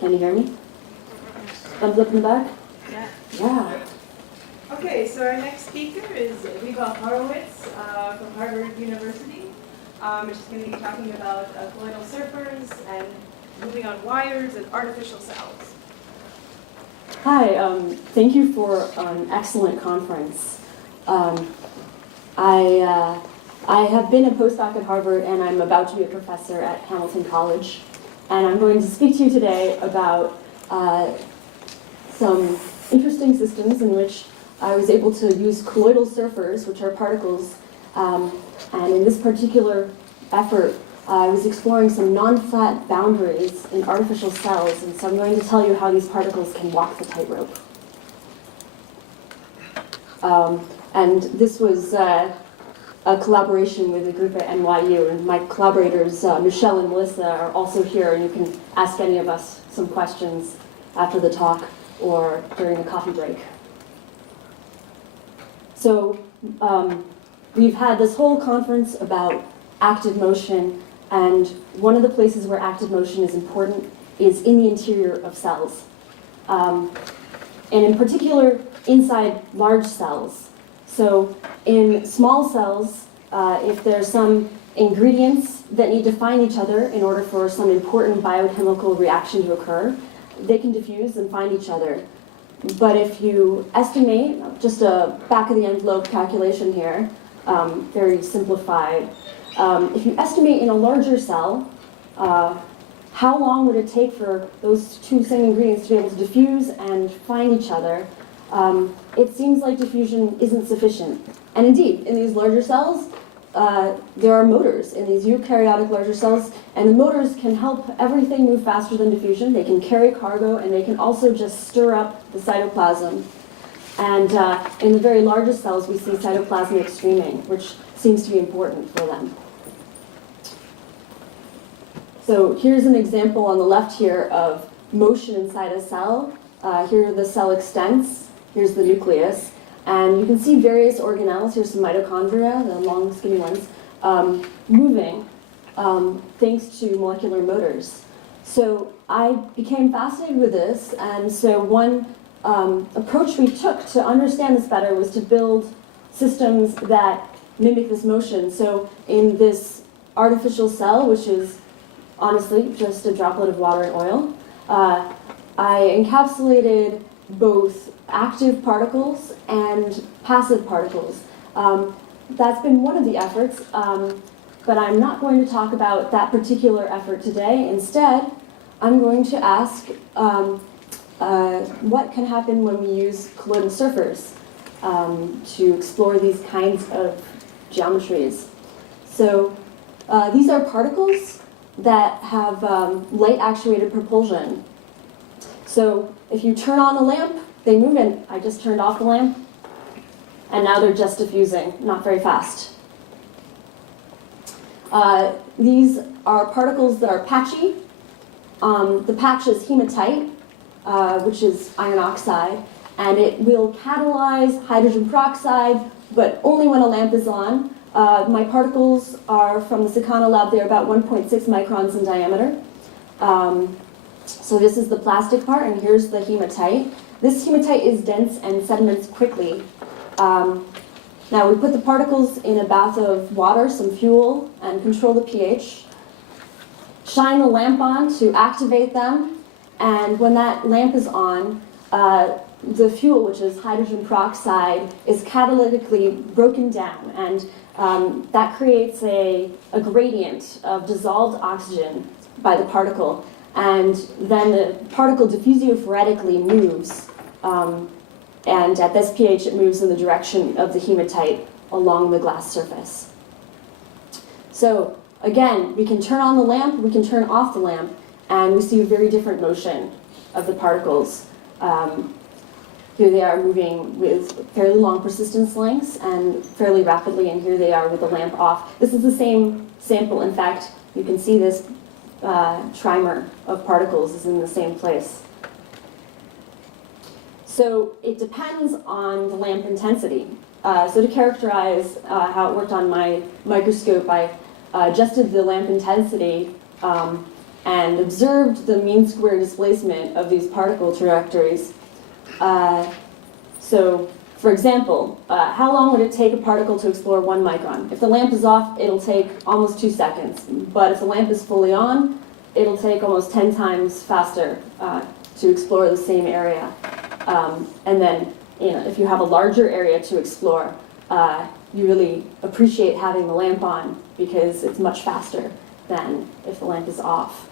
Can you hear me? Thumbs up in the back? Yeah. Yeah. Okay, so our next speaker is Viva Horowitz from Harvard University. She's going to be talking about colloidal surfers and moving on wires and artificial cells. Hi, thank you for an excellent conference. I have been a postdoc at Harvard and I'm about to be a professor at Hamilton College. And I'm going to speak to you today about some interesting systems in which I was able to use colloidal surfers, which are particles. And in this particular effort, I was exploring some non-flat boundaries in artificial cells. And so I'm going to tell you how these particles can walk the tightrope. And this was a collaboration with a group at NYU, and my collaborators, Michelle and Melissa, are also here, and you can ask any of us some questions after the talk or during the coffee break. So we've had this whole conference about active motion, and one of the places where active motion is important is in the interior of cells. And in particular, inside large cells. So in small cells, if there's some ingredients that need to find each other in order for some important biochemical reaction to occur, they can diffuse and find each other. But if you estimate, just a back-of-the-envelope calculation here, very simplified, if you estimate in a larger cell, how long would it take for those two same ingredients to be able to diffuse and find each other? It seems like diffusion isn't sufficient. And indeed, in these larger cells, there are motors in these eukaryotic larger cells, and the motors can help everything move faster than diffusion. They can carry cargo, and they can also just stir up the cytoplasm. And in the very largest cells, we see cytoplasmic streaming, which seems to be important for them. So here's an example on the left here of motion inside a cell. Here the cell extends. Here's the nucleus. And you can see various organelles. Here's some mitochondria, the long, skinny ones, moving thanks to molecular motors. So I became fascinated with this. And so one approach we took to understand this better was to build systems that mimic this motion. So in this artificial cell, which is honestly just a droplet of water and oil, I encapsulated both active particles and passive particles. That's been one of the efforts, but I'm not going to talk about that particular effort today. Instead, I'm going to ask what can happen when we use colloidal surfers to explore these kinds of geometries. So these are particles that have light-actuated propulsion. So if you turn on the lamp, they move in. I just turned off the lamp, and now they're just diffusing, not very fast. These are particles that are patchy. The patch is hematite, which is iron oxide, and it will catalyze hydrogen peroxide, but only when a lamp is on. My particles are from the Sakana lab. They're about 1.6 microns in diameter. So this is the plastic part, and here's the hematite. This hematite is dense and sediments quickly. Now we put the particles in a bath of water, some fuel, and control the pH. Shine the lamp on to activate them, and when that lamp is on, the fuel, which is hydrogen peroxide, is catalytically broken down, and that creates a gradient of dissolved oxygen by the particle. And then the particle diffusiophoretically moves, and at this pH it moves in the direction of the hematite along the glass surface. So again, we can turn on the lamp, we can turn off the lamp, and we see a very different motion of the particles. Here they are moving with fairly long persistence lengths and fairly rapidly, and here they are with the lamp off. This is the same sample. In fact, you can see this trimer of particles is in the same place. So it depends on the lamp intensity. So to characterize how it worked on my microscope, I adjusted the lamp intensity and observed the mean square displacement of these particle trajectories. So, for example, how long would it take a particle to explore 1 micron? If the lamp is off, it'll take almost 2 seconds. But if the lamp is fully on, it'll take almost 10 times faster to explore the same area. And then, if you have a larger area to explore, you really appreciate having the lamp on because it's much faster than if the lamp is off.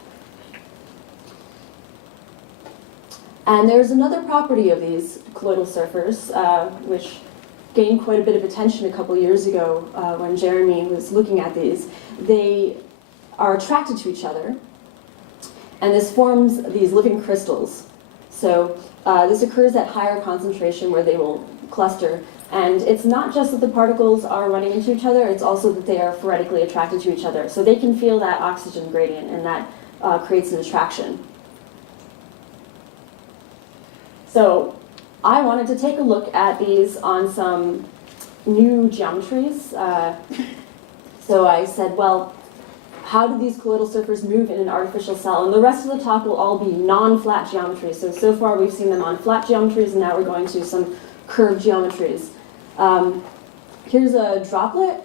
And there's another property of these colloidal surfers, which gained quite a bit of attention a couple years ago when Jeremy was looking at these. They are attracted to each other, and this forms these living crystals. So this occurs at higher concentration where they will cluster. And it's not just that the particles are running into each other, it's also that they are phoretically attracted to each other. So they can feel that oxygen gradient, and that creates an attraction. So I wanted to take a look at these on some new geometries. So I said, well, how do these colloidal surfers move in an artificial cell? And the rest of the talk will all be non-flat geometries. So far we've seen them on flat geometries, and now we're going to some curved geometries. Here's a droplet.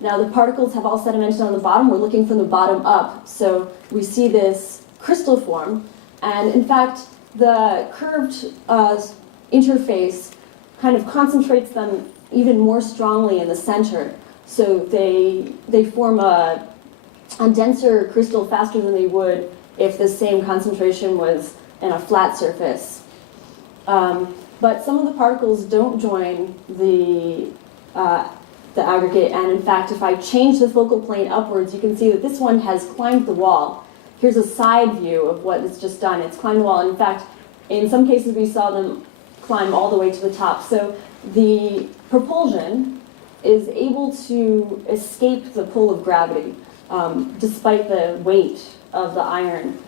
Now the particles have all sedimented on the bottom. We're looking from the bottom up. So we see this crystal form. And in fact, the curved interface kind of concentrates them even more strongly in the center. So they form a denser crystal faster than they would if the same concentration was in a flat surface. But some of the particles don't join the aggregate, and in fact, if I change the focal plane upwards, you can see that this one has climbed the wall. Here's a side view of what it's just done. It's climbed the wall, and in fact, in some cases we saw them climb all the way to the top. So the propulsion is able to escape the pull of gravity, despite the weight of the iron.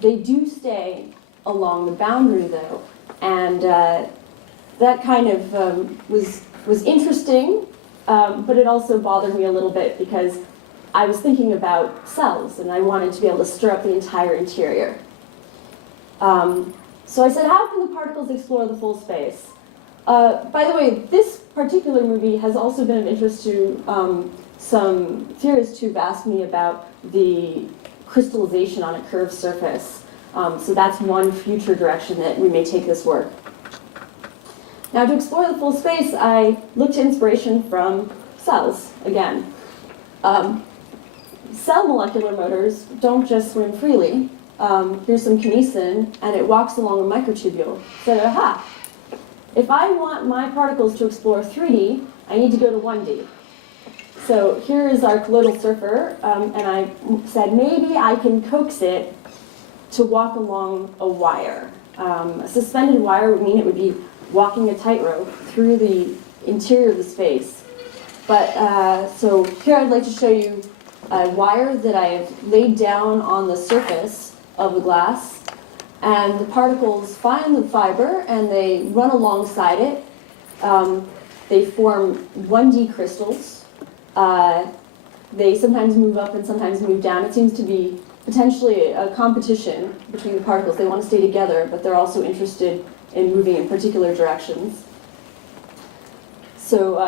They do stay along the boundary, though, and that kind of was interesting, but it also bothered me a little bit because I was thinking about cells, and I wanted to be able to stir up the entire interior. So I said, how can the particles explore the full space? By the way, this particular movie has also been of interest to some theorists who've asked me about the crystallization on a curved surface. So that's one future direction that we may take this work. Now, to explore the full space, I looked to inspiration from cells, again. Cell molecular motors don't just swim freely. Here's some kinesin, and it walks along a microtubule. So, aha! If I want my particles to explore 3D, I need to go to 1D. So here is our colloidal surfer, and I said maybe I can coax it to walk along a wire. A suspended wire would mean it would be walking a tightrope through the interior of the space. But so here I'd like to show you a wire that I've laid down on the surface of the glass, and the particles find the fiber and they run alongside it. They form 1D crystals. They sometimes move up and sometimes move down. It seems to be potentially a competition between the particles. They want to stay together, but they're also interested in moving in particular directions. So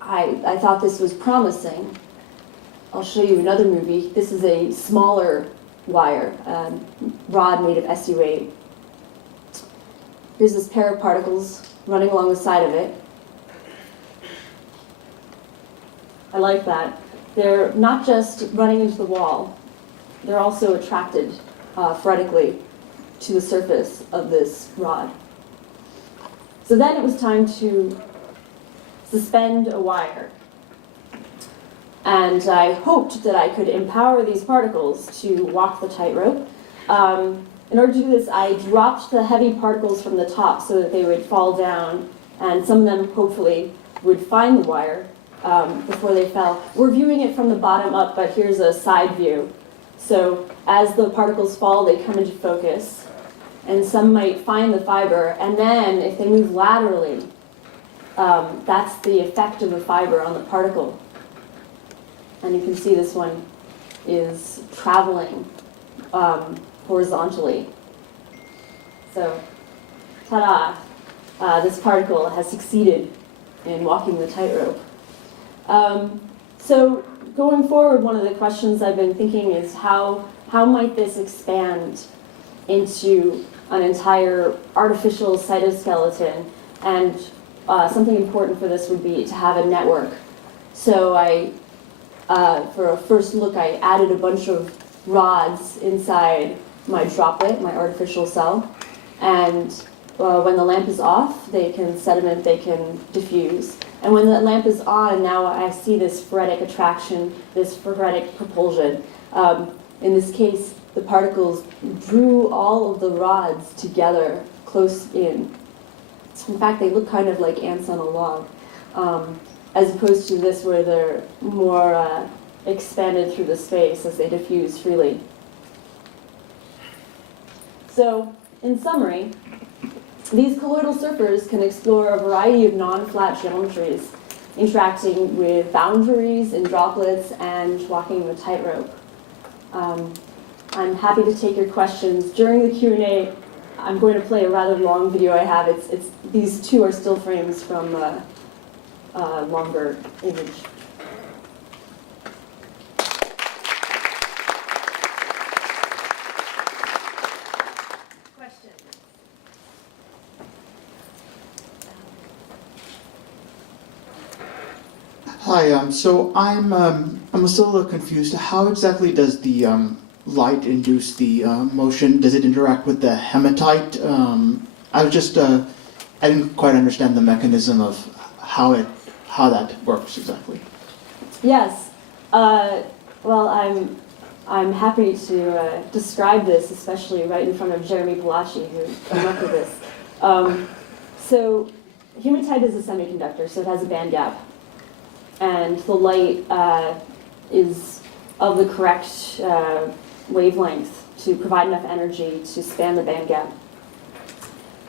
I thought this was promising. I'll show you another movie. This is a smaller wire, rod made of SU8. Here's this pair of particles running along the side of it. I like that. They're not just running into the wall, they're also attracted phoretically to the surface of this rod. So then it was time to suspend a wire. And I hoped that I could empower these particles to walk the tightrope. In order to do this, I dropped the heavy particles from the top so that they would fall down, and some of them hopefully would find the wire before they fell. We're viewing it from the bottom up, but here's a side view. So as the particles fall, they come into focus, and some might find the fiber, and then if they move laterally, that's the effect of the fiber on the particle. And you can see this one is traveling horizontally. So, ta-da! This particle has succeeded in walking the tightrope. So going forward, one of the questions I've been thinking is how might this expand into an entire artificial cytoskeleton? And something important for this would be to have a network. So for a first look, I added a bunch of rods inside my droplet, my artificial cell. And when the lamp is off, they can sediment, they can diffuse. And when the lamp is on, now I see this phoretic attraction, this phoretic propulsion. In this case, the particles drew all of the rods together close in. In fact, they look kind of like ants on a log, as opposed to this where they're more expanded through the space as they diffuse freely. So, in summary, these colloidal surfers can explore a variety of non-flat geometries, interacting with boundaries in droplets and walking the tightrope. I'm happy to take your questions. During the Q&A, I'm going to play a rather long video I have. These two are still frames from a longer image. Hi, so I'm still a little confused. How exactly does the light induce the motion? Does it interact with the hematite? I didn't quite understand the mechanism of how that works exactly. Yes. Well, I'm happy to describe this, especially right in front of Jeremy Palacci, who came up with this. So hematite is a semiconductor, so it has a band gap. And the light is of the correct wavelength to provide enough energy to span the band gap.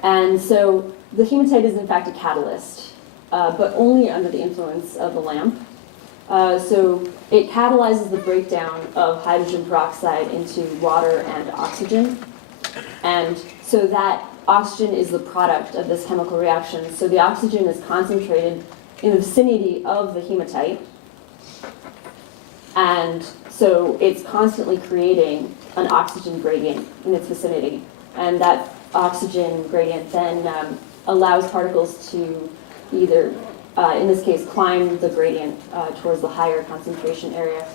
And so the hematite is in fact a catalyst, but only under the influence of the lamp. So it catalyzes the breakdown of hydrogen peroxide into water and oxygen. And so that oxygen is the product of this chemical reaction. So the oxygen is concentrated in the vicinity of the hematite. And so it's constantly creating an oxygen gradient in its vicinity. And that oxygen gradient then allows particles to either, in this case, climb the gradient towards the higher concentration area.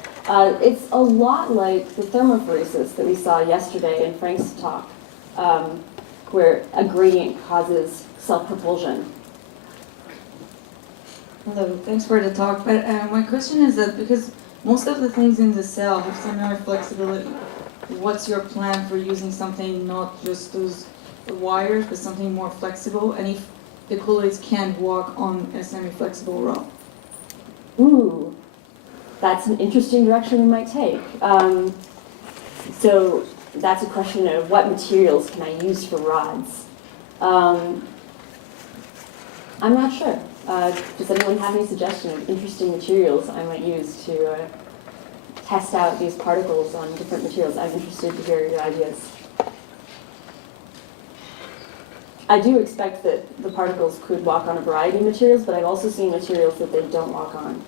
It's a lot like the thermophoresis that we saw yesterday in Frank's talk, where a gradient causes self-propulsion. Hello, thanks for the talk. But my question is that because most of the things in the cell have similar flexibility, what's your plan for using something not just those wires, but something more flexible? And if the colloids can't walk on a semi-flexible rod? Ooh, that's an interesting direction we might take. So that's a question of what materials can I use for rods? I'm not sure. Does anyone have any suggestion of interesting materials I might use to test out these particles on different materials? I'm interested to hear your ideas. I do expect that the particles could walk on a variety of materials, but I've also seen materials that they don't walk on.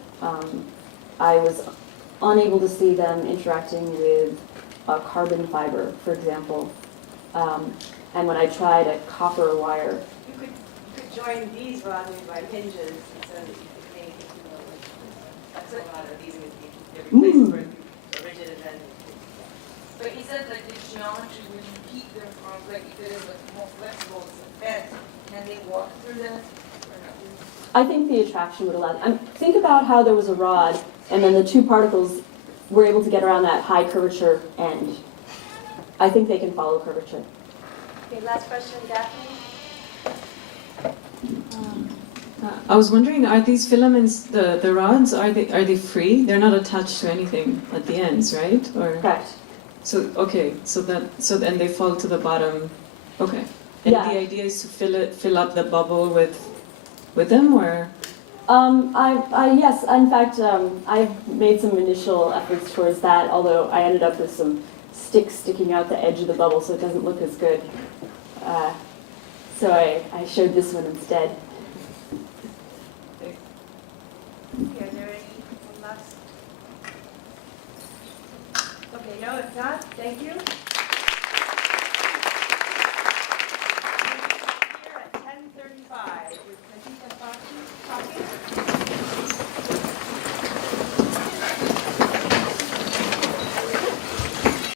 I was unable to see them interacting with a carbon fiber, for example. And when I tried a copper wire, You could join these rods by hinges so that you could make that's a lot of these would be different places where they're rigid and then. But he said like the geometry would keep them from like if it is like more flexible, it's a bed. Can they walk through that or not? I think the attraction would allow them. Think about how there was a rod and then the two particles were able to get around that high curvature end. I think they can follow curvature. Okay, last question, Daphne. I was wondering, are these filaments, the rods, are they free? They're not attached to anything at the ends, right? Or Correct. so okay, so then they fall to the bottom. Okay. And Yeah. the idea is to fill up the bubble with them, or Yes, in fact, I've made some initial efforts towards that, although I ended up with some sticks sticking out the edge of the bubble, so it doesn't look as good. So I showed this one instead. Okay, is there any last? Okay, no, if not, thank you.